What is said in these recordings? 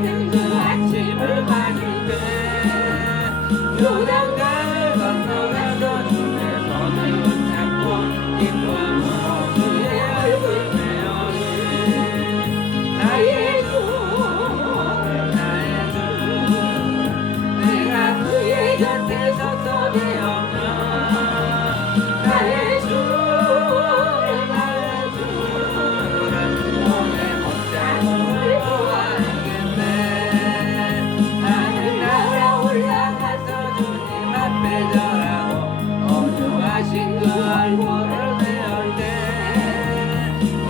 설레이는 그 아침을 맞을 때 요단강을 건너가서 주의 손을 붙잡고 기쁨으로 주의 얼굴 배우니 나의 주 나의 주 내가 그의 곁에 서서 되었면 나의 주 나의 주를 오늘 못자국을 보아야겠네. 하늘나라 올라가서 주님 앞에 절하고 온유하신 그 얼굴을 배울 때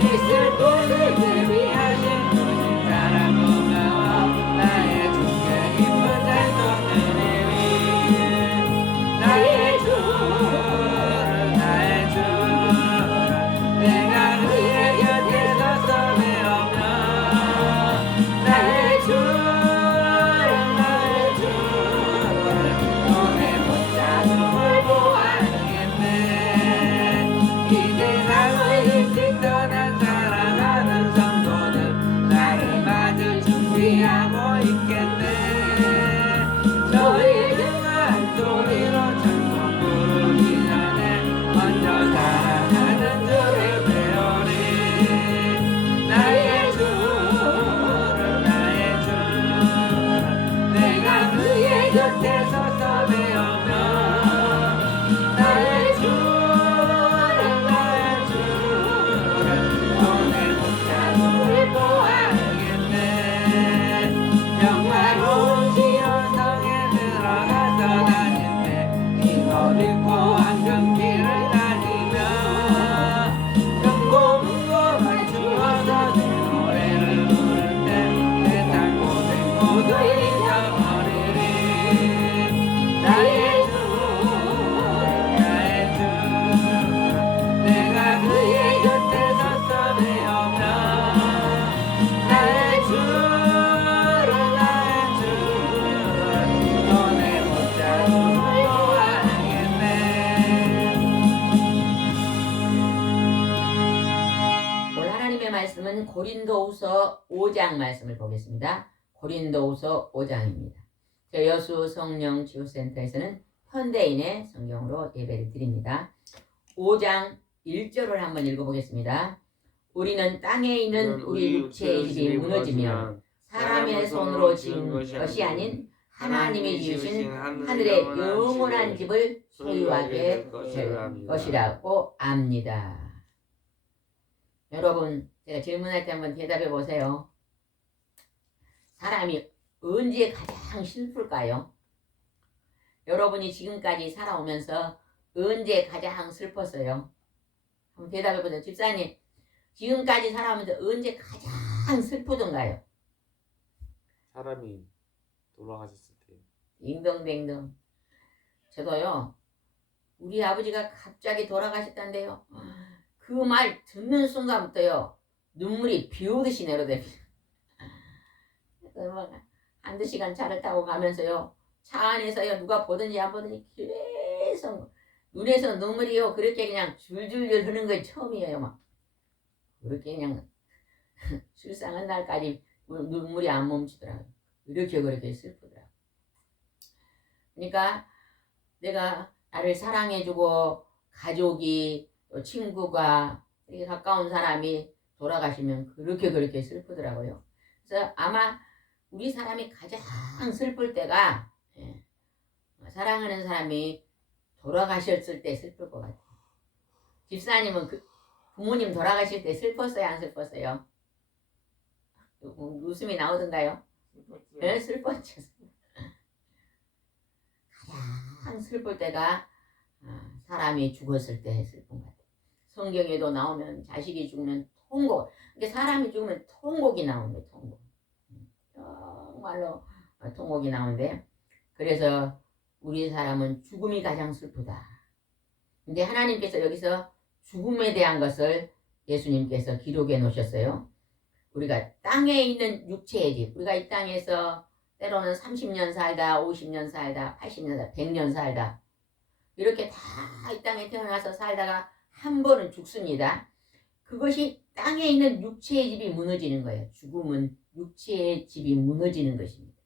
있을 곳을 대비하신 주님 사랑 고마워. 나의 주께 기쁜 찬송 드리리. 나의 주를 나의 주를 내가 그의 곁에 서서 배우면 나의 주를 나의 주를 오늘 못자국을 보아야겠네. 이 세상을 일찍 떠난 사랑하는 성도들 나를 맞을 준비하고 있겠네. 저희 등한 소리로 찬송 부르기 전에 먼저 사랑하는 주를 배우리. 나의 주를 나의 주를 내가 그의 곁에 서서 배우면 나의 주를 나의 주를 오늘 못자국을 보아야겠네. 영화로운 시온 성에 들어가서 다닐 때 이곳 잃고 황금길을 달리며 경고 문고를 주어서 내 노래를 부를 때 세상 고생 모두 잊어버리리. 나의 주 나의 주 내가 그의 곁에 서서 배우면 나의 주를 나의 주를 오늘 못자국을 보아야겠네. 오늘 하나님의 말씀은 고린도후서 5장 말씀을 보겠습니다. 고린도후서 5장입니다. 저 여수 성령 치유센터에서는 현대인의 성경으로 예배를 드립니다. 5장 1절을 한번 읽어보겠습니다. 우리는 땅에 있는 우리 육체의 집이 무너지며 사람의 손으로 지은 것이 아닌 하나님이 지으신 하늘의 영원한 집을 소유하게 될 것이라고 압니다. 여러분, 제가 질문할 때 한번 대답해 보세요. 사람이 언제 가장 슬플까요? 여러분이 지금까지 살아오면서 언제 가장 슬펐어요? 한번 대답해 보세요. 집사님, 지금까지 살아오면서 언제 가장 슬프던가요? 사람이 돌아가셨을 때. 딩동댕동. 저도요, 우리 아버지가 갑자기 돌아가셨단데요. 그 말 듣는 순간부터요, 눈물이 비 오듯이 내려댑니다. 한두 시간 차를 타고 가면서요, 차 안에서요, 누가 보든지 안 보든지 계속 눈에서 눈물이요, 그렇게 그냥 줄줄줄 흐르는 게 처음이에요. 막 그렇게 그냥 출산한 날까지 눈물이 안 멈추더라고요. 이렇게 그렇게 슬프더라고요. 그러니까 내가 나를 사랑해주고 가족이 또 친구가 이렇게 가까운 사람이 돌아가시면 그렇게 슬프더라고요. 그래서 아마 우리 사람이 가장 슬플 때가 사랑하는 사람이 돌아가셨을 때 슬플 것 같아요. 집사님은 부모님 돌아가실 때 슬펐어요, 안 슬펐어요? 웃음이 나오던가요? 네, 슬펐죠. 가장 슬플 때가 사람이 죽었을 때 슬픈 것 같아요. 성경에도 나오면 자식이 죽으면 통곡, 사람이 죽으면 통곡이 나오는데, 통곡. 정말로 통곡이 나오는데, 그래서 우리 사람은 죽음이 가장 슬프다. 근데 하나님께서 여기서 죽음에 대한 것을 예수님께서 기록해 놓으셨어요. 우리가 땅에 있는 육체의 집, 우리가 이 땅에서 때로는 30년 살다, 50년 살다, 80년 살다, 100년 살다, 이렇게 다 이 땅에 태어나서 살다가 한 번은 죽습니다. 그것이 땅에 있는 육체의 집이 무너지는 거예요. 죽음은 육체의 집이 무너지는 것입니다.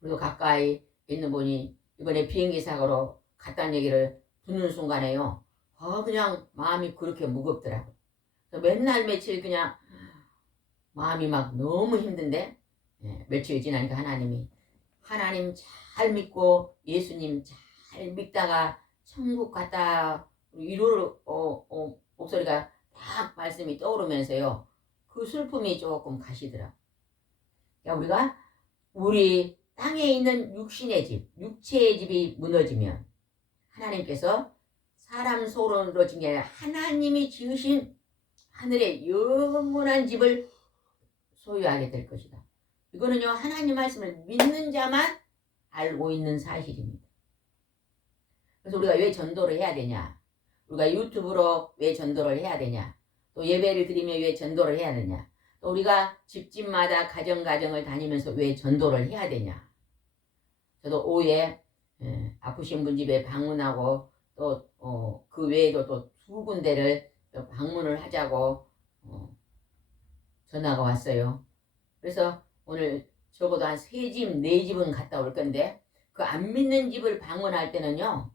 그리고 가까이 있는 분이 이번에 비행기 사고로 갔다는 얘기를 듣는 순간에요. 그냥 마음이 그렇게 무겁더라고요. 맨날 며칠 그냥 마음이 막 너무 힘든데 며칠 지나니까 하나님 잘 믿고 예수님 잘 믿다가 천국 갔다 위로 목소리가 딱 말씀이 떠오르면서요. 그 슬픔이 조금 가시더라고요. 그러니까 우리가 우리 땅에 있는 육신의 집, 육체의 집이 무너지면 하나님께서 사람 소원으로 지은 게 아니라 하나님이 지으신 하늘의 영원한 집을 소유하게 될 것이다. 이거는요, 하나님 말씀을 믿는 자만 알고 있는 사실입니다. 그래서 우리가 왜 전도를 해야 되냐? 우리가 유튜브로 왜 전도를 해야 되냐? 또 예배를 드리며 왜 전도를 해야 되냐? 또 우리가 집집마다 가정을 다니면서 왜 전도를 해야 되냐? 저도 오후에 아프신 분 집에 방문하고 또 그 외에도 또 2군데를 방문을 하자고 전화가 왔어요. 그래서 오늘 적어도 한 3집, 4집은 갔다 올 건데 그 안 믿는 집을 방문할 때는요.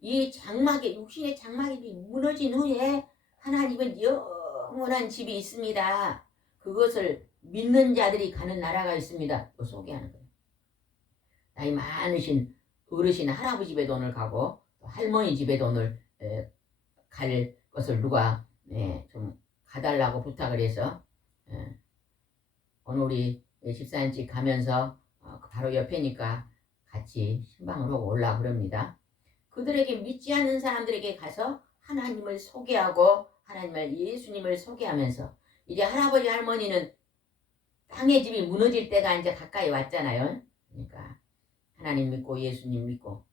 이 육신의 장막이 무너진 후에 하나님은 영원한 집이 있습니다. 그것을 믿는 자들이 가는 나라가 있습니다. 또 소개하는 거예요. 나이 많으신 어르신 할아버지 집에도 오늘 가고 또 할머니 집에도 오늘 갈 것을 누가 좀 가달라고 부탁을 해서 오늘 우리 집사님 집 가면서 바로 옆에니까 같이 신방을 하고 올라오고 그럽니다. 그들에게 믿지 않는 사람들에게 가서 하나님을 소개하고 하나님을 예수님을 소개하면서 이제 할아버지 할머니는 땅의 집이 무너질 때가 이제 가까이 왔잖아요. 그러니까 하나님 믿고 예수님 믿고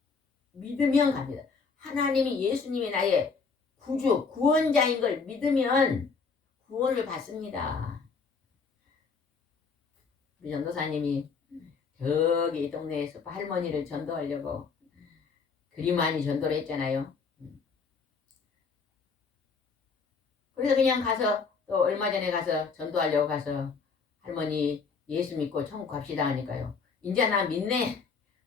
믿으면 갑니다. 하나님이 예수님이 나의 구주 구원자인 걸 믿으면 구원을 받습니다. 우리 전도사님이 저기 동네에 슈퍼 할머니를 전도하려고 그리 많이 전도를 했잖아요. 그래서 그냥 가서 또 얼마 전에 가서 전도하려고 가서 할머니 예수 믿고 천국 갑시다 하니까요. 이제 나 믿네.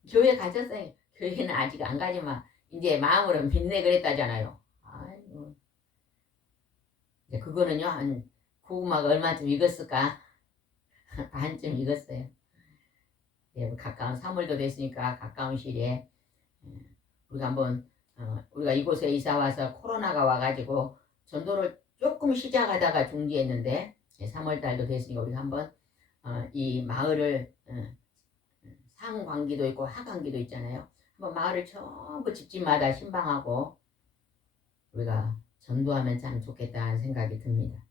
교회 가셨어요. 교회는 아직 안 가지만 이제 마음으로 믿네 그랬다잖아요. 아이고. 이제 그거는요 한 고구마가 얼마쯤 익었을까? 반쯤 익었어요. 가까운 3월도 됐으니까 가까운 시일에 우리가 한번 우리가 이곳에 이사 와서 코로나가 와가지고 전도를 조금 시작하다가 중지했는데 3월 달도 됐으니까 우리가 한번 이 마을을 상반기도 있고 하반기도 있잖아요. 한번 마을을 전부 집집마다 신방하고 우리가 전도하면 참 좋겠다는 생각이 듭니다.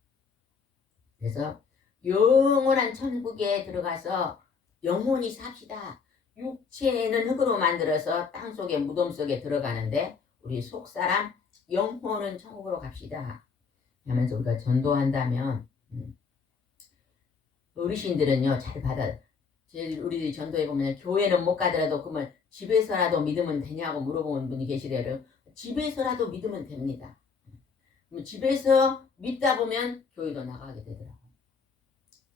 그래서 영원한 천국에 들어가서 영원히 삽시다. 육체는 흙으로 만들어서 땅속에 무덤 속에 들어가는데 우리 속사람 영혼은 천국으로 갑시다 하면서 우리가 전도한다면 어르신들은요 잘 받아. 우리들이 전도해 보면 교회는 못 가더라도 그러면 집에서라도 믿으면 되냐고 물어보는 분이 계시래요. 집에서라도 믿으면 됩니다. 집에서 믿다 보면 교회도 나가게 되더라고요.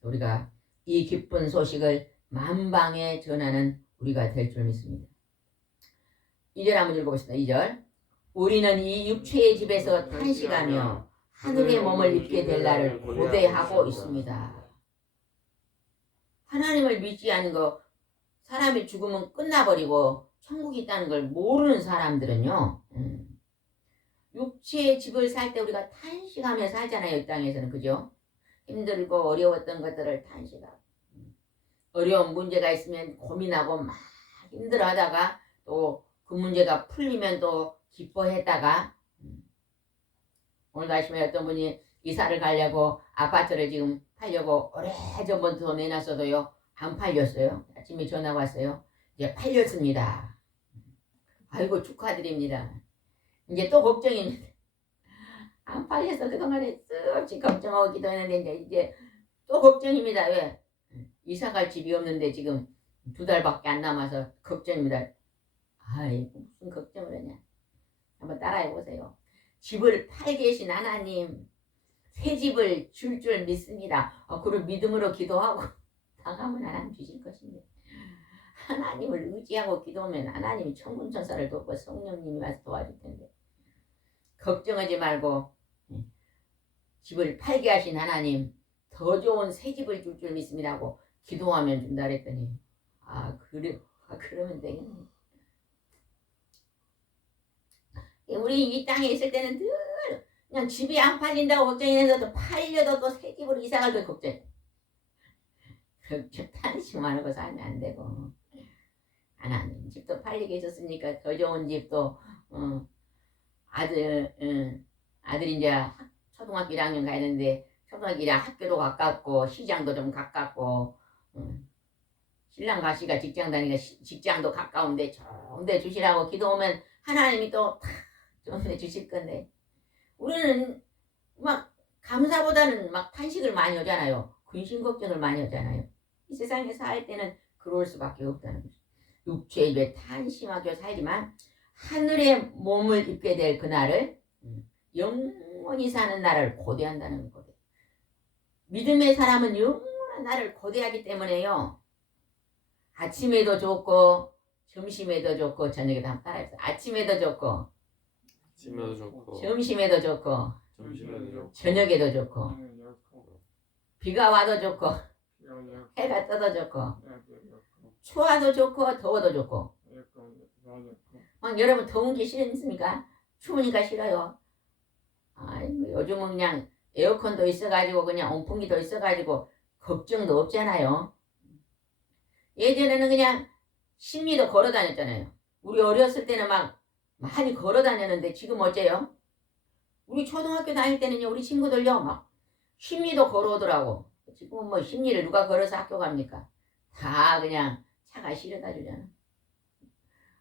우리가 이 기쁜 소식을 만방에 전하는 우리가 될 줄 믿습니다. 2절 한번 읽어보겠습니다. 2절 우리는 이 육체의 집에서 탄식하며 하늘의 몸을 입게 될 날을 고대하고 있습니다. 하나님을 믿지 않은 거 사람이 죽으면 끝나버리고 천국이 있다는 걸 모르는 사람들은요 육체의 집을 살 때 우리가 탄식하며 살잖아요. 이 땅에서는. 그죠? 힘들고 어려웠던 것들을 탄식하고 어려운 문제가 있으면 고민하고 막 힘들어하다가 또 그 문제가 풀리면 또 기뻐했다가 오늘 아침에 어떤 분이 이사를 가려고 아파트를 지금 팔려고 오래전부터 내놨어도요 안 팔렸어요. 아침에 전화 왔어요. 이제 팔렸습니다. 아이고 축하드립니다. 이제 또 걱정입니다. 안 팔려서 그동안에 쓱씩 걱정하고 기도했는데 이제 또 걱정입니다. 왜? 이사 갈 집이 없는데 지금 2달밖에 안 남아서 걱정입니다. 아이고 무슨 걱정을 하냐. 한번 따라해 보세요. 집을 팔 계신 하나님 새 집을 줄 믿습니다. 그걸 믿음으로 기도하고 나가면 하나님 주실 것입니다. 하나님을 의지하고 기도하면 하나님이 천군천사를 돕고 성령님이 와서 도와줄 텐데 걱정하지 말고 집을 팔게 하신 하나님 더 좋은 새 집을 줄 믿습니다 하고 기도하면 준다 그랬더니 그러면 되겠네. 우리 이 땅에 있을 때는 늘 그냥 집이 안 팔린다고 걱정해서 팔려도 또 새 집으로 이사갈 때 걱정 탄식만 하고 살면 안 되고 하나님 집도 팔리게 있었으니까 더 좋은 집도 아들이 이제 초등학교 1학년 가야 되는데 초등학교 1학년 학교도 가깝고 시장도 좀 가깝고 신랑 가시가 직장 다니니까 직장도 가까운데 좋은데 주시라고 기도하면 하나님이 또 좋은데 주실 건데 우리는 막 감사보다는 막 탄식을 많이 하잖아요. 근심 걱정을 많이 하잖아요. 이 세상에 살 때는 그럴 수밖에 없다는 거죠. 육체의 입에 탄심하게 살지만 하늘의 몸을 입게 될 그날을 영원히 사는 날을 고대한다는 거예요. 믿음의 사람은 영원한 날을 고대하기 때문에요. 아침에도 좋고 점심에도 좋고 저녁에도 한번 따라해보세요. 아침에도 좋고 아침에도 좋고 점심에도 좋고 점심에도 좋고 저녁에도 좋고 비가 와도 좋고 해가 떠도 좋고 추워도 좋고 더워도 좋고 막 여러분 더운 게 싫습니까? 추우니까 싫어요. 요즘은 그냥 에어컨도 있어가지고 그냥 온풍기도 있어가지고 걱정도 없잖아요. 예전에는 그냥 심리도 걸어 다녔잖아요. 우리 어렸을 때는 막 많이 걸어 다녔는데 지금 어째요? 우리 초등학교 다닐 때는요 우리 친구들요 막 심리도 걸어오더라고. 지금은 뭐 심리를 누가 걸어서 학교 갑니까? 다 그냥 차가 실어다 주잖아.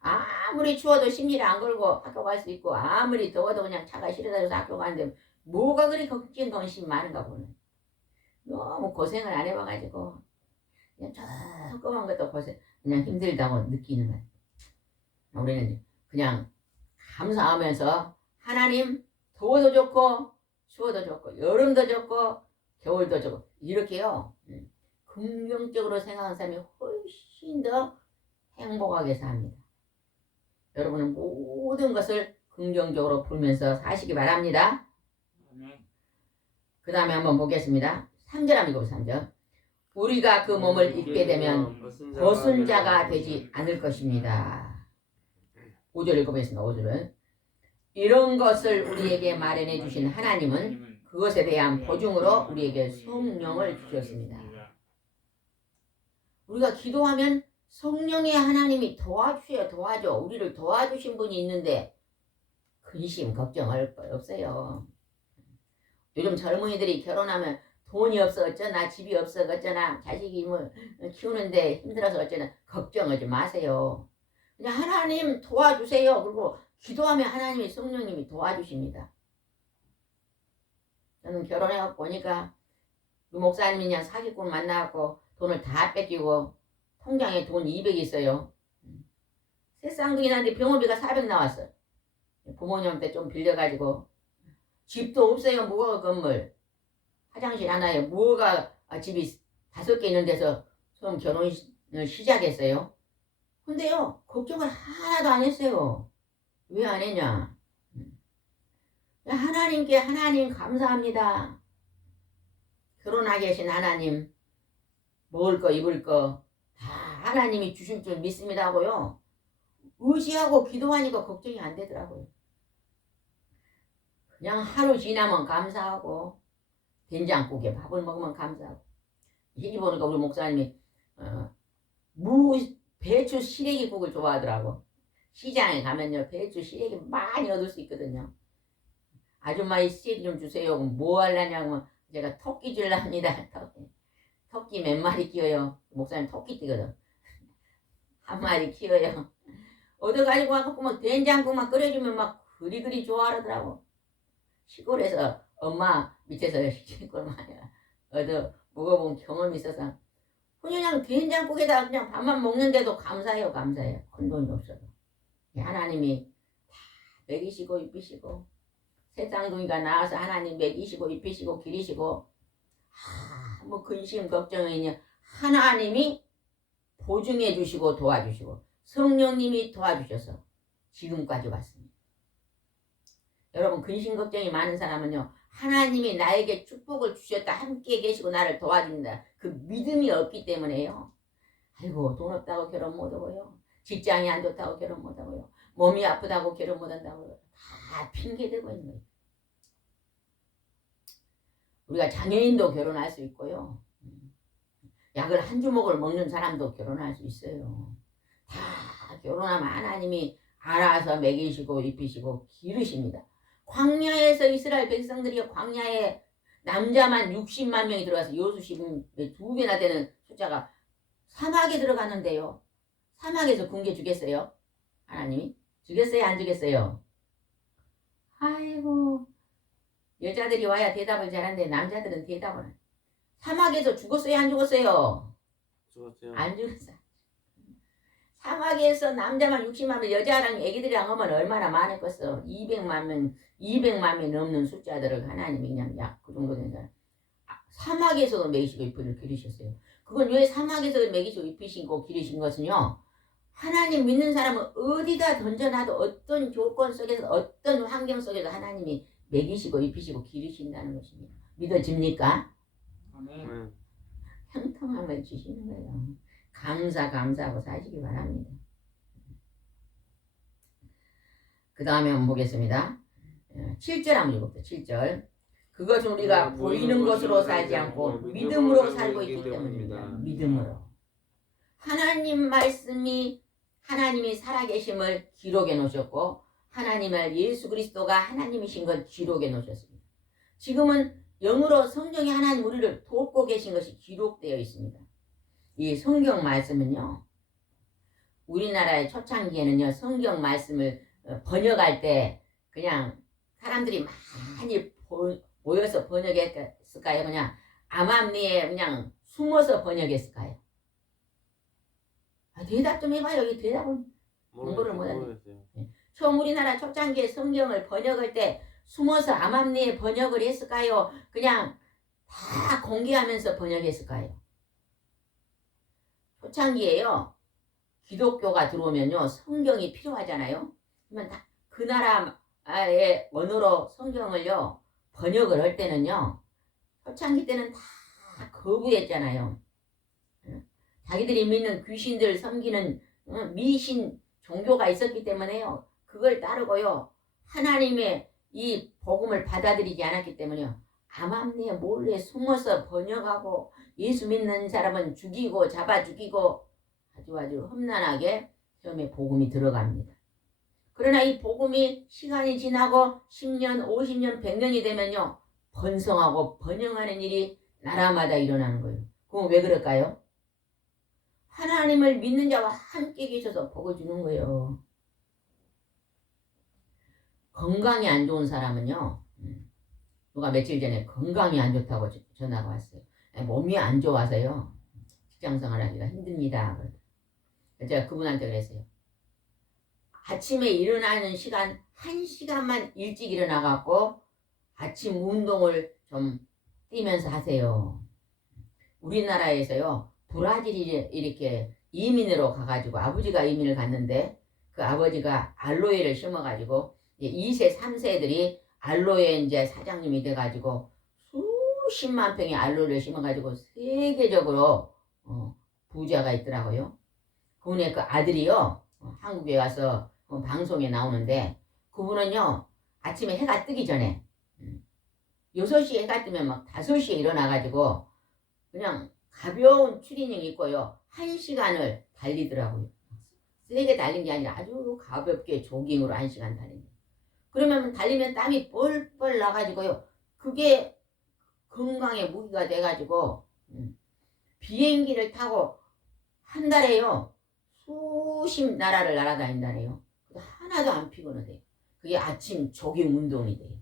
아무리 추워도 심리를 안 걸고 학교 갈 수 있고 아무리 더워도 그냥 차가 실어다 줘서 학교 가는데 뭐가 그리 걱정 근심 많은가 보네. 너무 고생을 안 해봐가지고 그냥 조그만 것도 그냥 힘들다고 느끼는 거야. 우리는 그냥 감사하면서 하나님 더워도 좋고 추워도 좋고 여름도 좋고 겨울도 좋고 이렇게요 긍정적으로 생각하는 사람이 훨씬 더 행복하게 삽니다. 여러분은 모든 것을 긍정적으로 풀면서 사시기 바랍니다. 그 다음에 한번 보겠습니다. 3절 한번 읽어보세요. 3절. 우리가 그 몸을 입게 되면 벗은 자가 되지 않을 것입니다. 5절 읽어보겠습니다. 5절은 이런 것을 우리에게 마련해 주신 하나님은 그것에 대한 보증으로 우리에게 성령을 주셨습니다. 우리가 기도하면 성령의 하나님이 도와주셔요. 도와줘. 우리를 도와주신 분이 있는데 근심 걱정할 거 없어요. 요즘 젊은이들이 결혼하면 돈이 없어 어쩌나 집이 없어 어쩌나 자식이 뭐 키우는데 힘들어서 어쩌나 걱정하지 마세요. 그냥 하나님 도와주세요. 그리고 기도하면 하나님이 성령님이 도와주십니다. 저는 결혼해 보니까 목사님이 그냥 사기꾼 만나갖고 돈을 다 뺏기고 통장에 돈 200 있어요. 새 쌍둥이 났는데 병원비가 400 나왔어요. 부모님한테 좀 빌려가지고 집도 없어요. 뭐가 건물 화장실 하나에 뭐가 집이 5개 있는 데서 처음 결혼을 시작했어요. 근데요 걱정을 하나도 안 했어요. 왜 안 했냐? 하나님께 하나님 감사합니다. 결혼하게 하신 하나님 먹을 거 입을 거 다 하나님이 주실 줄 믿습니다 하고요. 의지하고 기도하니까 걱정이 안 되더라고요. 그냥 하루 지나면 감사하고 된장국에 밥을 먹으면 감사하고 시기 보니까 우리 목사님이 배추 시래기국을 좋아하더라고. 시장에 가면요 배추 시래기 많이 얻을 수 있거든요. 아줌마 이 시래기 좀 주세요. 뭐 하려냐고 제가 토끼 줄랍니다. 토끼 몇 마리 키워요. 목사님 토끼띠거든. 한 마리 키워요. 얻어가지고 와갖고 막 된장국만 끓여주면 막 그리 좋아하더라고. 시골에서 엄마 밑에서 시골 많이 얻어 먹어본 경험이 있어서 그냥 된장국에다 그냥 밥만 먹는데도 감사해요. 감사해요. 큰 돈이 없어도 하나님이 다 먹이시고 입히시고 새쌍둥이가 나와서 하나님 먹이시고 입히시고 기르시고 뭐 근심 걱정이냐 하나님이 보증해 주시고 도와주시고 성령님이 도와주셔서 지금까지 왔습니다. 여러분 근심 걱정이 많은 사람은요 하나님이 나에게 축복을 주셨다 함께 계시고 나를 도와준다 그 믿음이 없기 때문에요. 아이고 돈 없다고 결혼 못하고요 직장이 안 좋다고 결혼 못하고요 몸이 아프다고 결혼 못한다고 다 핑계대고 있는 거예요. 우리가 장애인도 결혼할 수 있고요 약을 한 주먹을 먹는 사람도 결혼할 수 있어요. 다 결혼하면 하나님이 알아서 먹이시고 입히시고 기르십니다. 광야에서 이스라엘 백성들이 광야에 남자만 60만 명이 들어가서 여수시군 2배나 되는 숫자가 사막에 들어갔는데요. 사막에서 굶겨 주겠어요? 하나님이? 주겠어요? 안 주겠어요? 아이고 여자들이 와야 대답을 잘하는데 남자들은 대답을 안 해요. 사막에서 죽었어요? 안 죽었어요? 죽었어요. 안 죽었어요. 사막에서 남자만 60만 명 여자랑 애기들이랑 하면 얼마나 많았겠어. 200만 명 넘는 숫자들을 하나님이 그냥 약 그 정도 된 사람 사막에서도 먹이시고 입히를 기르셨어요. 그건 왜 사막에서 먹이시고 입히시고 기르신 것은요 하나님 믿는 사람은 어디다 던져놔도 어떤 조건 속에서 어떤 환경 속에서 하나님이 먹이시고 입히시고 기르신다는 것입니다. 믿어집니까? 아멘. 형통함을 주시는 거예요. 감사하고 사시기 바랍니다. 그 다음에 한번 보겠습니다. 7절 한번 읽어볼게요. 7절. 그것은 우리가 보이는 것으로 살지 않고 믿음으로 살고 있기 때문입니다. 믿음으로. 하나님 말씀이 하나님이 살아계심을 기록해 놓으셨고 하나님을 예수 그리스도가 하나님이신 걸 기록해 놓으셨습니다. 지금은 영으로 성령이 하나님 우리를 돕고 계신 것이 기록되어 있습니다. 이 성경 말씀은요. 우리나라의 초창기에는요. 성경 말씀을 번역할 때 그냥 사람들이 많이 모여서 번역했을까요? 그냥 암암리에 그냥 숨어서 번역했을까요? 대답 좀 해봐요. 여기 대답은 공부를 못하네. 처음 우리나라 초창기에 성경을 번역할 때 숨어서 암암리에 번역을 했을까요? 그냥 다 공개하면서 번역했을까요? 초창기에요. 기독교가 들어오면요. 성경이 필요하잖아요. 그러면 다 그 나라의 언어로 성경을요. 번역을 할 때는요. 초창기 때는 다 거부했잖아요. 자기들이 믿는 귀신들 섬기는 미신 종교가 있었기 때문에요. 그걸 따르고요. 하나님의 이 복음을 받아들이지 않았기 때문에요. 암암리에 몰래 숨어서 번역하고 예수 믿는 사람은 죽이고 잡아 죽이고 아주 험난하게 처음에 복음이 들어갑니다. 그러나 이 복음이 시간이 지나고 10년, 50년, 100년이 되면요. 번성하고 번영하는 일이 나라마다 일어나는 거예요. 그럼 왜 그럴까요? 하나님을 믿는 자와 함께 계셔서 복을 주는 거예요. 건강이 안 좋은 사람은요. 누가 며칠 전에 건강이 안 좋다고 전화가 왔어요. 몸이 안 좋아서요. 직장생활 하기가 힘듭니다. 제가 그분한테 그랬어요. 아침에 일어나는 시간 1시간만 일찍 일어나갖고 아침 운동을 좀 뛰면서 하세요. 우리나라에서요. 브라질이 이렇게 이민으로 가가지고 아버지가 이민을 갔는데 그 아버지가 알로에를 심어가지고 2세, 3세들이 알로에 이제 사장님이 돼가지고 수십만 평의 알로에를 심어가지고 세계적으로 부자가 있더라고요. 그분의 그 아들이요. 한국에 와서 방송에 나오는데 그분은요. 아침에 해가 뜨기 전에 6시에 해가 뜨면 막 5시에 일어나가지고 그냥 가벼운 추리닝 입고요. 1시간을 달리더라고요. 세게 달린 게 아니라 아주 가볍게 조깅으로 1시간 달린 거예요. 그러면 달리면 땀이 뻘뻘 나가지고요. 그게 건강에 무기가 돼가지고 비행기를 타고 한 달에요. 수십 나라를 날아다닌다네요. 하나도 안 피곤하대요. 그게 아침 조깅 운동이 돼요.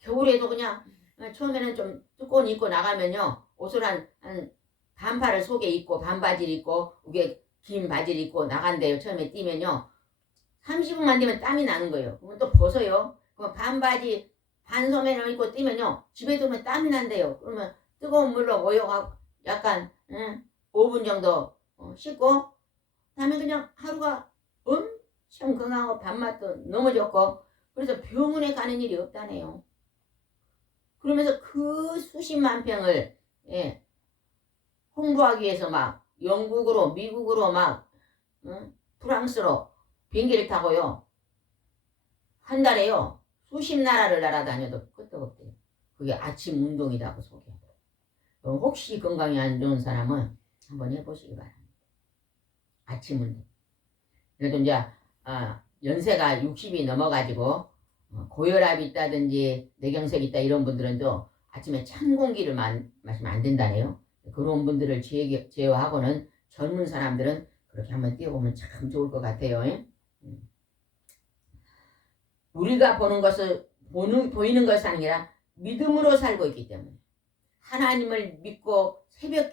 겨울에도 그냥 처음에는 좀 두꺼운 입고 나가면요. 옷을 한 반팔을 속에 입고 반바지를 입고 위에 긴 바지를 입고 나간대요. 처음에 뛰면요. 30분만 되면 땀이 나는 거예요. 그러면 또 벗어요. 그 반바지 반소매를 입고 뛰면요 집에 들어오면 땀이 난대요. 그러면 뜨거운 물로 모여가고 약간 5분 정도 씻고 다음에 그냥 하루가 엄청 건강하고 밥맛도 너무 좋고 그래서 병원에 가는 일이 없다네요. 그러면서 그 수십만 평을 홍보하기 위해서 막 영국으로 미국으로 막 프랑스로 비행기를 타고요. 한 달에요. 수십 나라를 날아다녀도 끄떡없대요. 그게 아침 운동이라고 소개하고. 혹시 건강이 안 좋은 사람은 한번 해보시기 바랍니다. 아침 운동. 그래도 이제 연세가 60이 넘어가지고 고혈압이 있다든지 뇌경색이 있다 이런 분들은 또 아침에 찬 공기를 마시면 안 된다네요. 그런 분들을 제어하고는 젊은 사람들은 그렇게 한번 뛰어보면 참 좋을 것 같아요. 우리가 보는 것을 보이는 것이 아니라 믿음으로 살고 있기 때문에 하나님을 믿고 새벽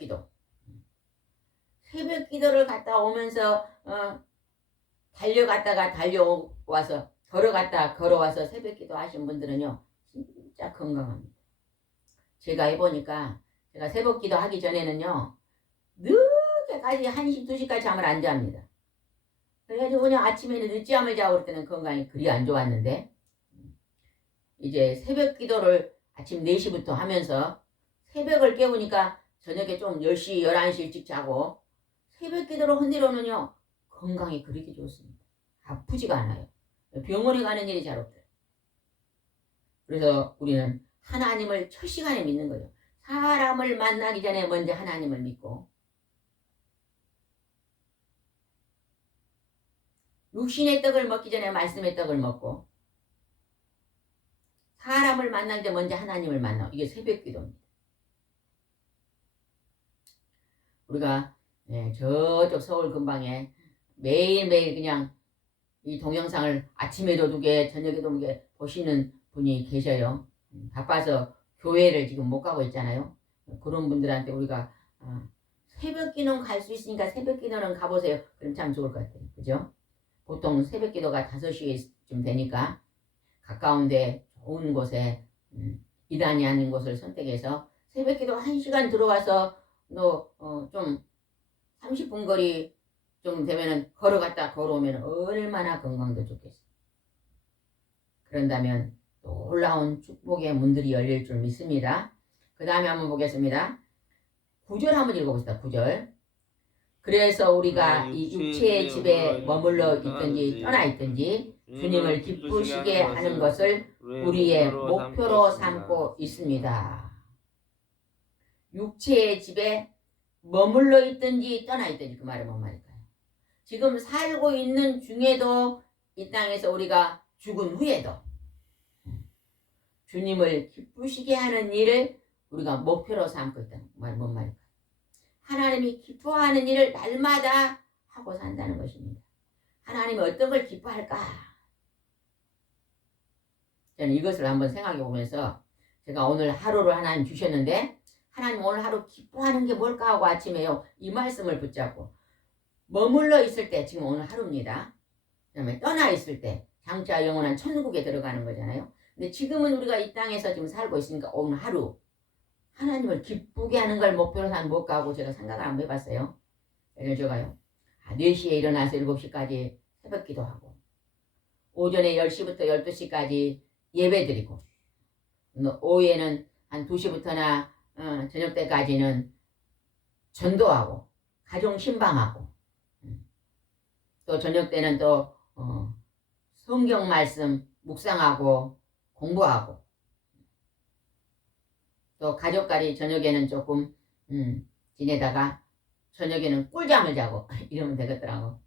기도를 갔다 오면서 달려갔다가 달려와서 걸어갔다 걸어와서 새벽 기도 하신 분들은요 진짜 건강합니다. 제가 해보니까 제가 새벽 기도 하기 전에는요 늦게까지 1시 2시까지 잠을 안 잡니다. 그래가지고 그냥 아침에는 늦잠을 자고 그럴 때는 건강이 그리 안 좋았는데 이제 새벽 기도를 아침 4시부터 하면서 새벽을 깨우니까 저녁에 좀 10시 11시 일찍 자고 새벽 기도를 헌디로는요 건강이 그렇게 좋습니다. 아프지가 않아요. 병원에 가는 일이 잘 없어요. 그래서 우리는 하나님을 첫 시간에 믿는 거예요. 사람을 만나기 전에 먼저 하나님을 믿고 육신의 떡을 먹기 전에 말씀의 떡을 먹고 사람을 만날 때 먼저 하나님을 만나. 이게 새벽 기도입니다. 우리가 저쪽 서울 근방에 매일매일 그냥 이 동영상을 아침에도 두개 저녁에도 두개 보시는 분이 계셔요. 바빠서 교회를 지금 못 가고 있잖아요. 그런 분들한테 우리가 새벽 기도는 갈 수 있으니까 새벽 기도는 가보세요. 그럼 참 좋을 것 같아요. 그죠? 보통 새벽 기도가 5시쯤 되니까 가까운데 좋은 곳에 이단이 아닌 곳을 선택해서 새벽 기도 1시간 들어와서 좀 30분 거리 좀 되면은 걸어갔다 걸어오면 얼마나 건강도 좋겠어요. 그런다면 놀라운 축복의 문들이 열릴 줄 믿습니다. 그 다음에 한번 보겠습니다. 9절 한번 읽어봅시다. 9절. 그래서 우리가 이 육체의 집에 머물러 있든지 떠나 있든지 주님을 기쁘시게 하는 것을 우리의 목표로 삼고 있습니다. 육체의 집에 머물러 있든지 떠나 있든지 그 말은 뭔 말일까요? 지금 살고 있는 중에도 이 땅에서 우리가 죽은 후에도 주님을 기쁘시게 하는 일을 우리가 목표로 삼고 있다는 말 뭔 말일까요? 하나님이 기뻐하는 일을 날마다 하고 산다는 것입니다. 하나님이 어떤 걸 기뻐할까? 저는 이것을 한번 생각해 보면서 제가 오늘 하루를 하나님 주셨는데 하나님 오늘 하루 기뻐하는 게 뭘까 하고 아침에요 이 말씀을 붙잡고 머물러 있을 때 지금 오늘 하루입니다. 그 다음에 떠나 있을 때 장차 영원한 천국에 들어가는 거잖아요. 근데 지금은 우리가 이 땅에서 지금 살고 있으니까 오늘 하루 하나님을 기쁘게 하는 걸 목표로 산 뭘까 하고 제가 생각을 한번 해봤어요. 예를 들어가요. 4시에 일어나서 7시까지 새벽 기도하고 오전에 10시부터 12시까지 예배 드리고 오후에는 한 2시부터나 저녁 때까지는 전도하고 가정 신방하고 또 저녁 때는 또 성경 말씀 묵상하고 공부하고 또 가족끼리 저녁에는 조금 지내다가 저녁에는 꿀잠을 자고 이러면 되겠더라고.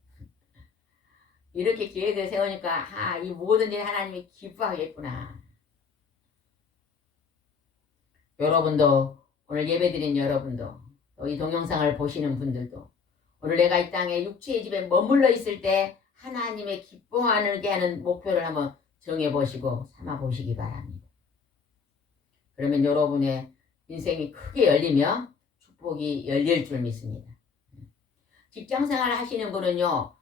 이렇게 계획을 세우니까 이 모든 일 하나님이 기뻐하겠구나. 여러분도 오늘 예배드린 여러분도 또 이 동영상을 보시는 분들도 오늘 내가 이 땅에 육체의 집에 머물러 있을 때 하나님의 기뻐하게 하는 목표를 한번 정해보시고 삼아보시기 바랍니다. 그러면 여러분의 인생이 크게 열리며 축복이 열릴 줄 믿습니다. 직장생활 하시는 분은요.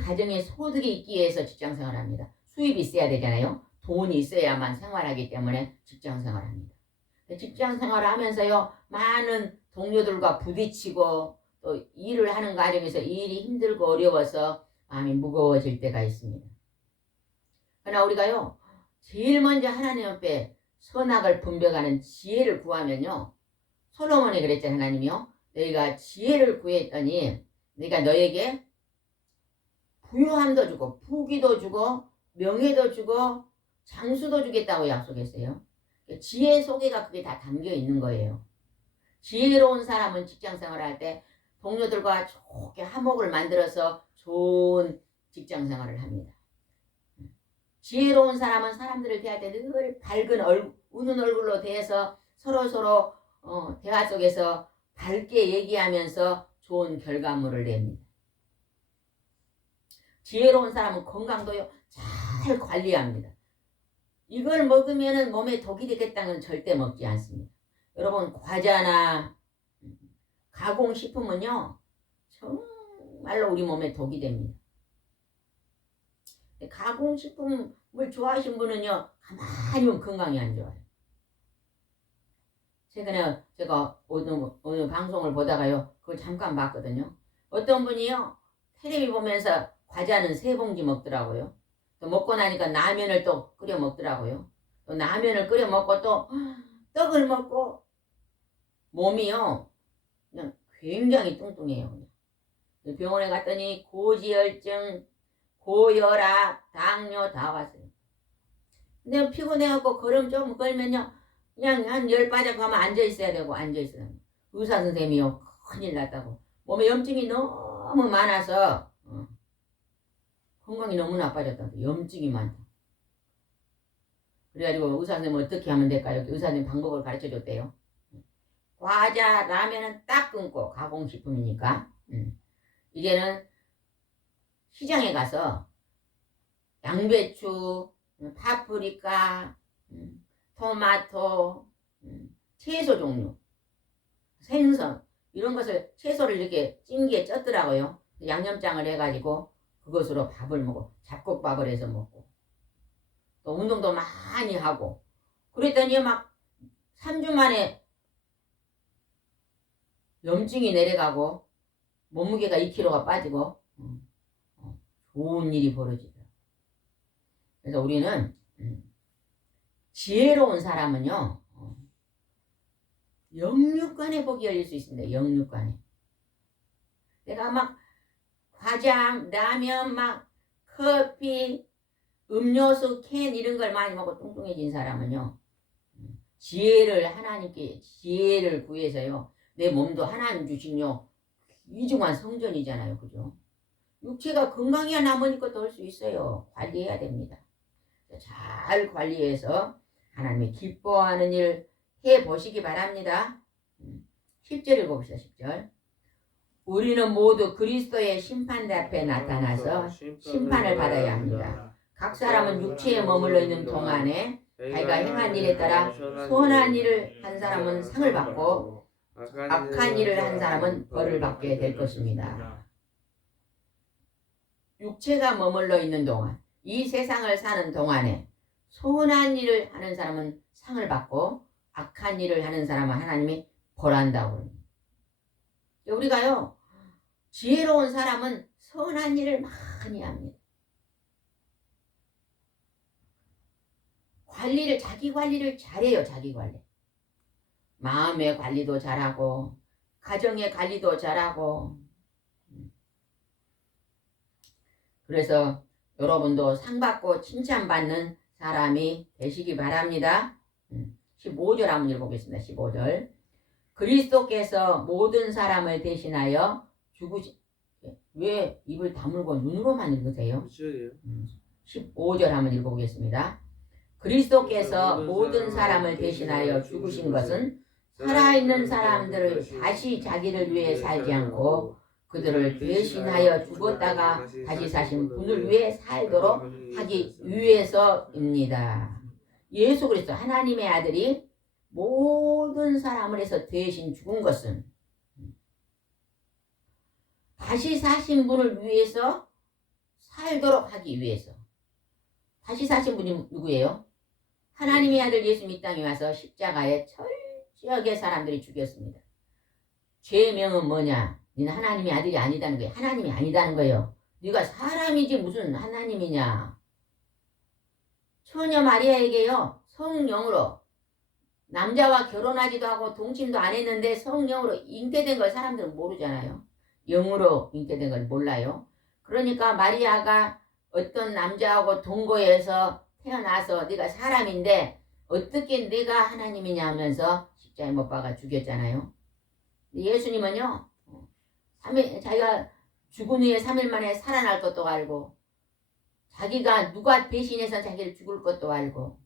가정에 소득이 있기 위해서 직장생활 합니다. 수입이 있어야 되잖아요. 돈이 있어야만 생활하기 때문에 직장 생활합니다. 직장 생활을 하면서요, 많은 동료들과 부딪히고 또 일을 하는 과정에서 일이 힘들고 어려워서 마음이 무거워질 때가 있습니다. 그러나 우리가요, 제일 먼저 하나님 앞에 선악을 분별하는 지혜를 구하면요, 솔로몬이 그랬잖아요. 하나님이요, 너희가 지혜를 구했더니 내가 너에게 부유함도 주고 부귀도 주고 명예도 주고 장수도 주겠다고 약속했어요. 지혜 속에가 그게 다 담겨 있는 거예요. 지혜로운 사람은 직장 생활할 때 동료들과 좋게 화목을 만들어서 좋은 직장 생활을 합니다. 지혜로운 사람은 사람들을 대할 때 늘 밝은 웃는 얼굴로 대해서 서로 대화 속에서 밝게 얘기하면서 좋은 결과물을 냅니다. 지혜로운 사람은 건강도요, 잘 관리합니다. 이걸 먹으면 몸에 독이 되겠다는 건 절대 먹지 않습니다. 여러분, 과자나 가공식품은요, 정말로 우리 몸에 독이 됩니다. 가공식품을 좋아하시는 분은요, 가만히 보면 건강이 안 좋아요. 최근에 제가 오늘 방송을 보다가요, 그걸 잠깐 봤거든요. 어떤 분이요, 텔레비 보면서 과자는 3봉지 먹더라고요. 또 먹고 나니까 라면을 또 끓여 먹더라고요. 또 라면을 끓여 먹고 또 떡을 먹고 몸이요, 그냥 굉장히 뚱뚱해요. 그냥. 병원에 갔더니 고지혈증, 고혈압, 당뇨 다 왔어요. 근데 피곤해갖고 걸음 좀 걸면요, 그냥 한 10바닥 가면 앉아있어야 되고 앉아있어야 돼요. 의사 선생님이요, 큰일 났다고. 몸에 염증이 너무 많아서 건강이 너무 나빠졌다고. 염증이 많다. 그래가지고 의사 선생님 어떻게 하면 될까요? 의사 선생님 방법을 가르쳐줬대요. 과자, 라면은 딱 끊고, 가공식품이니까. 이제는 시장에 가서 양배추, 파프리카, 토마토, 채소 종류, 생선 이런 것을 채소를 이렇게 찜기에 쪘더라고요. 양념장을 해가지고 그것으로 밥을 먹고 잡곡밥을 해서 먹고 또 운동도 많이 하고 그랬더니 막 3주 만에 염증이 내려가고 몸무게가 2kg가 빠지고 좋은 일이 벌어지더라고요. 그래서 우리는 지혜로운 사람은요, 영육간의 복이 열릴 수 있습니다. 영육간에. 내가 막 과장, 라면, 막 커피, 음료수, 캔 이런 걸 많이 먹고 뚱뚱해진 사람은요, 하나님께 지혜를 구해서요, 내 몸도 하나님 주신요 귀중한 성전이잖아요. 그죠? 육체가 건강해야 남은 것도 할 수 있어요. 관리해야 됩니다. 잘 관리해서 하나님이 기뻐하는 일 해보시기 바랍니다. 10절 읽어봅시다. 10절. 우리는 모두 그리스도의 심판대 앞에 나타나서 심판을 받아야 합니다. 각 사람은 육체에 머물러 있는 동안에 자기가 행한 일에 따라 선한 일을 한 사람은 상을 받고 악한 일을 한 사람은 벌을 받게 될 것입니다. 육체가 머물러 있는 동안, 이 세상을 사는 동안에 선한 일을 하는 사람은 상을 받고 악한 일을 하는 사람은 하나님이 벌한다고 합니다. 우리가요, 지혜로운 사람은 선한 일을 많이 합니다. 자기 관리를 잘해요. 자기 관리. 마음의 관리도 잘하고 가정의 관리도 잘하고. 그래서 여러분도 상 받고 칭찬받는 사람이 되시기 바랍니다. 15절 한번 읽어보겠습니다. 15절. 그리스도께서 모든 사람을 대신하여 왜 입을 다물고 눈으로만 읽으세요? 15절 한번 읽어보겠습니다. 그리스도께서 모든 사람을 대신하여 죽으신 것은 살아있는 사람들을 다시 자기를 위해 살지 않고 그들을 대신하여 죽었다가 다시 사신 분을 위해 살도록 하기 위해서입니다. 예수 그리스도 하나님의 아들이 모든 사람을 해서 대신 죽은 것은 다시 사신 분을 위해서 살도록 하기 위해서, 다시 사신 분이 누구예요? 하나님의 아들 예수님이 땅에 와서 십자가에 철저하게 사람들이 죽였습니다. 죄의 명은 뭐냐? 너는 하나님의 아들이 아니다는 거예요. 하나님이 아니다는 거예요. 네가 사람이지 무슨 하나님이냐? 처녀 마리아에게요, 성령으로 남자와 결혼하지도 하고 동침도 안 했는데 성령으로 잉태된 걸 사람들은 모르잖아요. 영으로 잉태된 걸 몰라요. 그러니까 마리아가 어떤 남자하고 동거해서 태어나서 네가 사람인데 어떻게 네가 하나님이냐 하면서 십자가에 못 박아 죽였잖아요. 예수님은요, 자기가 죽은 후에 3일 만에 살아날 것도 알고 자기가 누가 대신해서 자기를 죽을 것도 알고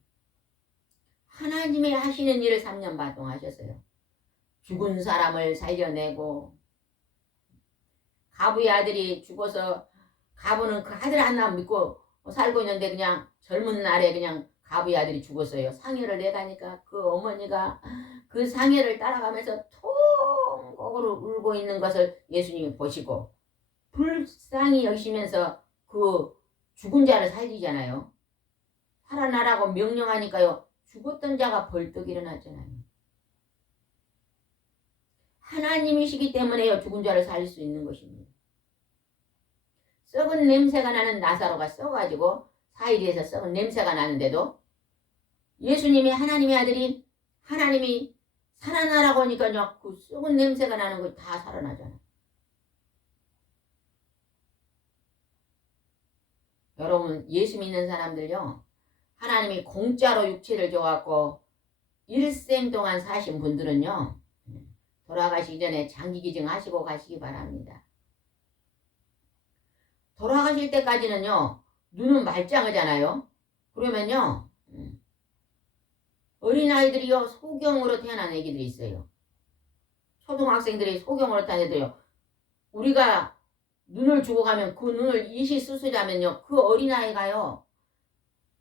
하나님이 하시는 일을 3년 반 동안 하셨어요. 죽은 사람을 살려내고 가부의 아들이 죽어서 가부는 그 아들 하나 믿고 살고 있는데 그냥 젊은 날에 그냥 가부의 아들이 죽었어요. 상해를 내가니까 그 어머니가 그 상해를 따라가면서 통곡으로 울고 있는 것을 예수님이 보시고 불쌍히 여기시면서 그 죽은 자를 살리잖아요. 살아나라고 명령하니까요. 죽었던 자가 벌떡 일어났잖아요. 하나님이시기 때문에요. 죽은 자를 살릴 수 있는 것입니다. 썩은 냄새가 나는 나사로가 썩어가지고 4일에서 썩은 냄새가 나는데도 예수님이 하나님의 아들이 하나님이 살아나라고 하니까요. 그 썩은 냄새가 나는 거 다 살아나잖아요. 여러분 예수 믿는 사람들요. 하나님이 공짜로 육체를 줘갖고 일생 동안 사신 분들은요. 돌아가시기 전에 장기기증 하시고 가시기 바랍니다. 돌아가실 때까지는요. 눈은 말짱하잖아요. 그러면요. 어린아이들이요. 소경으로 태어난 애기들이 있어요. 초등학생들이 소경으로 태어난 애들이요. 우리가 눈을 주고 가면 그 눈을 이시 수술하면요. 그 어린아이가요.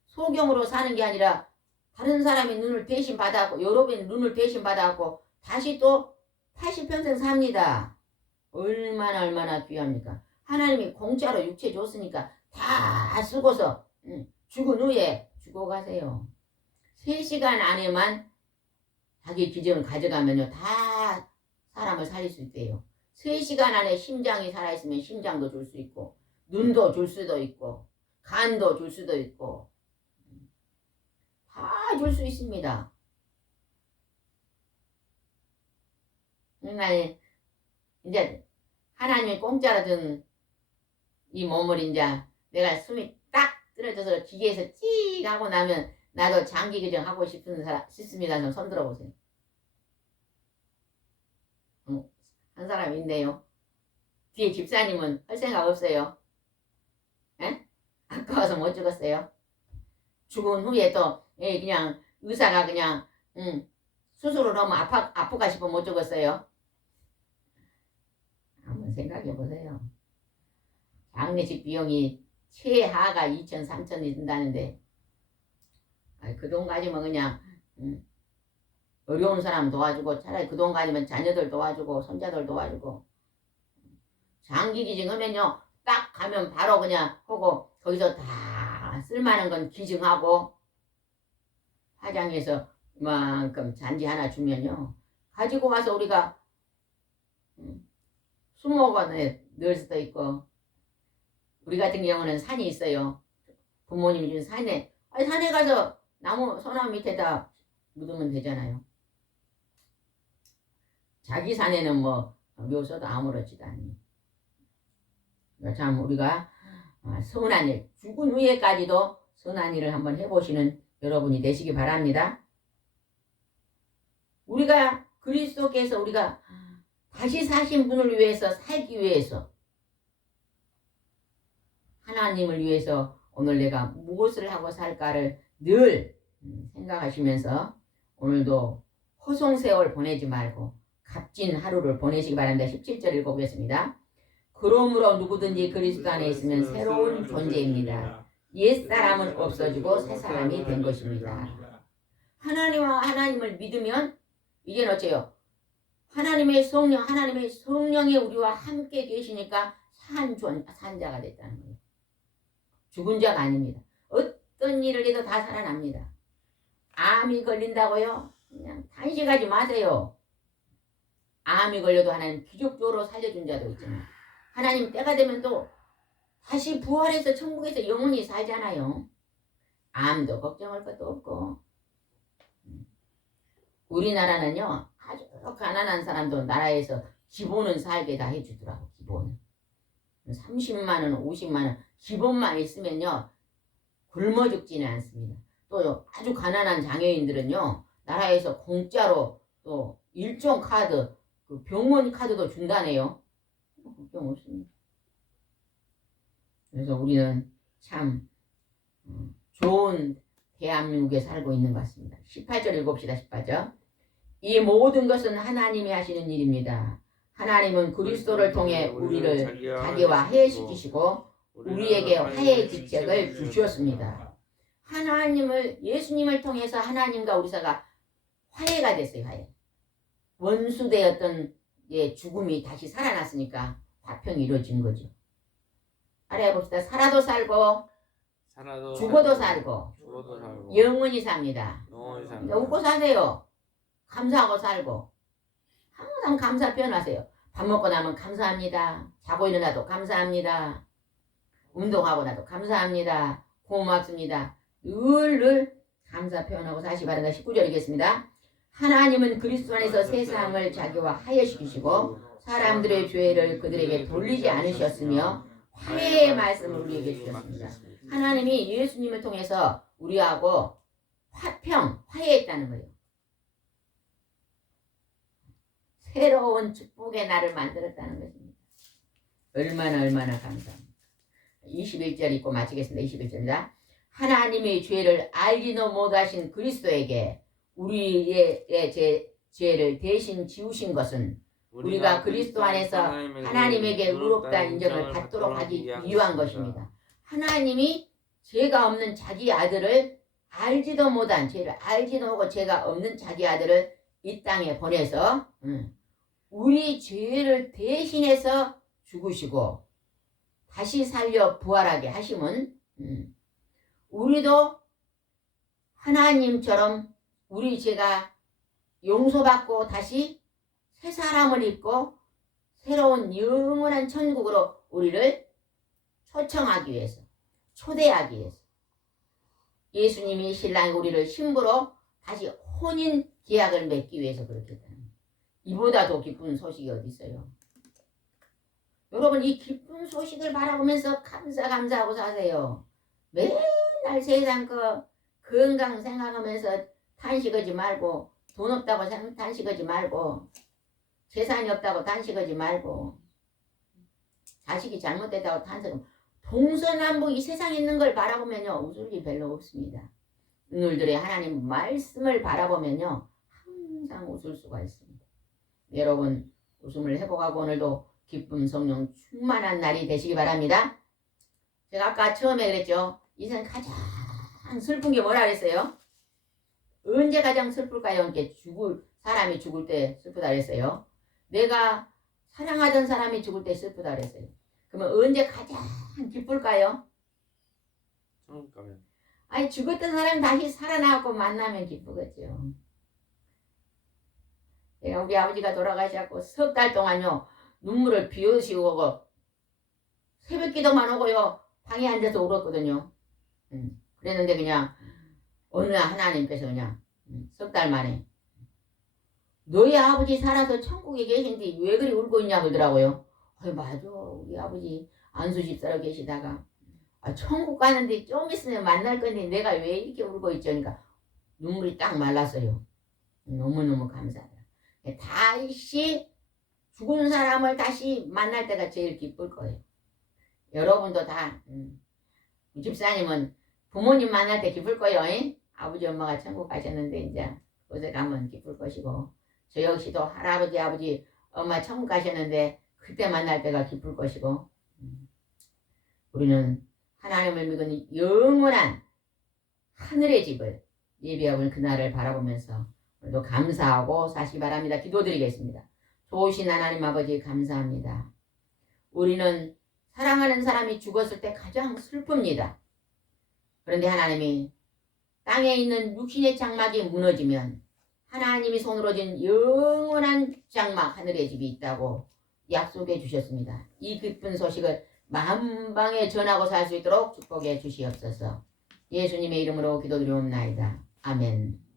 소경으로 사는 게 아니라 다른 사람의 눈을 대신 받아갖고 여러분의 눈을 대신 받아갖고 다시 또 80평생 삽니다. 얼마나 귀합니까? 하나님이 공짜로 육체 줬으니까 다 쓰고서 죽은 후에 죽어가세요. 3시간 안에만 자기 기증을 가져가면요. 다 사람을 살릴 수 있대요. 3시간 안에 심장이 살아있으면 심장도 줄 수 있고 눈도 줄 수도 있고 간도 줄 수도 있고 다 줄 수 있습니다. 그러니까 이제 하나님이 공짜로 준 이 몸을 이제 내가 숨이 딱 떨어져서 기계에서 찌익 하고 나면 나도 장기 기증 하고 싶습니다. 좀 손 들어보세요. 한 사람 있네요. 뒤에 집사님은 할 생각 없어요. 에? 아까워서 못 죽었어요. 죽은 후에 또 그냥 의사가 그냥 수술을 너무 아프가 싶어 못 죽었어요. 한번 생각해 보세요. 장례식 비용이 최하가 2천, 3천이 든다는데 그 돈 가지면 그냥 어려운 사람 도와주고 차라리 그 돈 가지면 자녀들 도와주고 손자들 도와주고 장기 기증하면요 딱 가면 바로 그냥 하고 거기서 다 쓸만한 건 기증하고 화장해서 이만큼 잔디 하나 주면요 가지고 와서 우리가 수목원에 넣을 수도 있고 우리 같은 경우는 산이 있어요. 부모님이 준 산에 산에 가서 나무 소나무 밑에다 묻으면 되잖아요. 자기 산에는 뭐 묘소도 아무렇지도 않니. 참 우리가 선한 일 죽은 후에까지도 선한 일을 한번 해보시는 여러분이 되시기 바랍니다. 우리가 그리스도께서 우리가 다시 사신 분을 위해서 살기 위해서 하나님을 위해서 오늘 내가 무엇을 하고 살까를 늘 생각하시면서 오늘도 허송세월 보내지 말고 값진 하루를 보내시기 바랍니다. 17절 읽어보겠습니다. 그러므로 누구든지 그리스도 안에 있으면 새로운 존재입니다. 옛사람은 없어지고 새사람이 된 것입니다. 하나님과 하나님을 믿으면 이제는 어째요? 하나님의 성령이 우리와 함께 계시니까 산자가 됐다는 거예요. 죽은 자가 아닙니다. 어떤 일을 해도 다 살아납니다. 암이 걸린다고요? 그냥 단식하지 마세요. 암이 걸려도 하나님 기적적으로 살려준 자도 있잖아요. 하나님 때가 되면 또 다시 부활해서 천국에서 영원히 살잖아요. 암도 걱정할 것도 없고. 우리나라는요, 아주 가난한 사람도 나라에서 기본은 살게 다 해주더라고. 기본 30만 원, 50만 원 기본만 있으면요 굶어 죽지는 않습니다. 또 아주 가난한 장애인들은요 나라에서 공짜로 또 일종 카드, 그 병원 카드도 준다네요. 걱정 없습니다. 그래서 우리는 참 좋은 대한민국에 살고 있는 것 같습니다. 18절 읽읍시다. 18절. 이 모든 것은 하나님이 하시는 일입니다. 하나님은 그리스도를 통해 우리를 자기와 화해시키시고 우리에게 화해의 직책을 주셨습니다. 하나님을, 예수님을 통해서 하나님과 우리 사이가 화해가 됐어요. 화해. 원수되었던 죽음이 다시 살아났으니까 화평이 이루어진 거죠. 알아야 봅시다. 살아도 살고 죽어도 살고 영원히 삽니다. 웃고 사세요. 감사하고 살고 항상 감사 표현하세요. 밥 먹고 나면 감사합니다. 자고 일어나도 감사합니다. 운동하고 나도 감사합니다. 고맙습니다. 늘 감사 표현하고 사시 바란다. 19절 읽겠습니다. 하나님은 그리스도 안에서 세상을 자기와 화해시키시고 사람들의 죄를 그들에게 돌리지 않으셨으며 화해의 말씀을 우리에게 주셨습니다. 하나님이 예수님을 통해서 우리하고 화해했다는 거예요. 새로운 축복의 날을 만들었다는 것입니다. 얼마나 감사합니다. 21절 읽고 마치겠습니다. 21절입니다. 하나님의 죄를 알지도 못하신 그리스도에게 우리의 죄를 대신 지우신 것은 우리가 그리스도 안에서 하나님에게 의롭다 인정을 받도록 하기 위한 것입니다. 하나님이 죄가 없는 자기 아들을 알지도 못한, 죄를 알지도 못하고 죄가 없는 자기 아들을 이 땅에 보내서 우리 죄를 대신해서 죽으시고 다시 살려 부활하게 하심은 우리도 하나님처럼 우리 죄가 용서받고 다시 새 사람을 입고 새로운 영원한 천국으로 우리를 초청하기 위해서, 초대하기 위해서 예수님이 신랑이 우리를 신부로 다시 혼인 계약을 맺기 위해서 그렇게 했다는 거예요. 이보다 더 기쁜 소식이 어디 있어요? 여러분 이 기쁜 소식을 바라보면서 감사하고 사세요. 맨날 세상 건강 생각하면서 탄식하지 말고, 돈 없다고 탄식하지 말고, 재산이 없다고 탄식하지 말고, 자식이 잘못됐다고 탄식하고, 동서남북 이 세상에 있는 걸 바라보면요 웃을 일 별로 없습니다. 오늘들의 하나님 말씀을 바라보면요 항상 웃을 수가 있습니다. 여러분 웃음을 회복하고 오늘도 기쁨 성령 충만한 날이 되시기 바랍니다. 제가 아까 처음에 그랬죠. 이 세상 가장 슬픈 게 뭐라 그랬어요? 언제 가장 슬플까요? 이렇게 사람이 죽을 때 슬프다 그랬어요. 내가 사랑하던 사람이 죽을 때 슬프다 그랬어요. 그러면 언제 가장 기쁠까요? 아니 죽었던 사람이 다시 살아나고 만나면 기쁘겠죠. 내가 우리 아버지가 돌아가셔서 석 달 동안요 눈물을 비우시고 새벽 기도만 오고요 방에 앉아서 울었거든요. 그랬는데 그냥 어느 날 하나님께서 그냥 석 달 만에 너희 아버지 살아서 천국에 계신데 왜 그리 울고 있냐 그러더라고요. 맞아 우리 아버지 안수 집사로 계시다가 천국 가는데 좀 있으면 만날 건데 내가 왜 이렇게 울고 있죠? 그러니까 눈물이 딱 말랐어요. 너무너무 감사해요. 다시 죽은 사람을 다시 만날 때가 제일 기쁠 거예요. 여러분도 다 집사님은 부모님 만날 때 기쁠 거예요. 아버지 엄마가 천국 가셨는데 이제 그곳에 가면 기쁠 것이고 저 역시도 할아버지 아버지 엄마 천국 가셨는데 그때 만날 때가 기쁠 것이고 우리는 하나님을 믿는 영원한 하늘의 집을 예비하고 그날을 바라보면서 오늘도 감사하고 사시기 바랍니다. 기도드리겠습니다. 좋으신 하나님 아버지 감사합니다. 우리는 사랑하는 사람이 죽었을 때 가장 슬픕니다. 그런데 하나님이 땅에 있는 육신의 장막이 무너지면 하나님이 손으로 진 영원한 장막 하늘의 집이 있다고 약속해 주셨습니다. 이 기쁜 소식을 만방에 전하고 살 수 있도록 축복해 주시옵소서. 예수님의 이름으로 기도드리옵나이다. 아멘.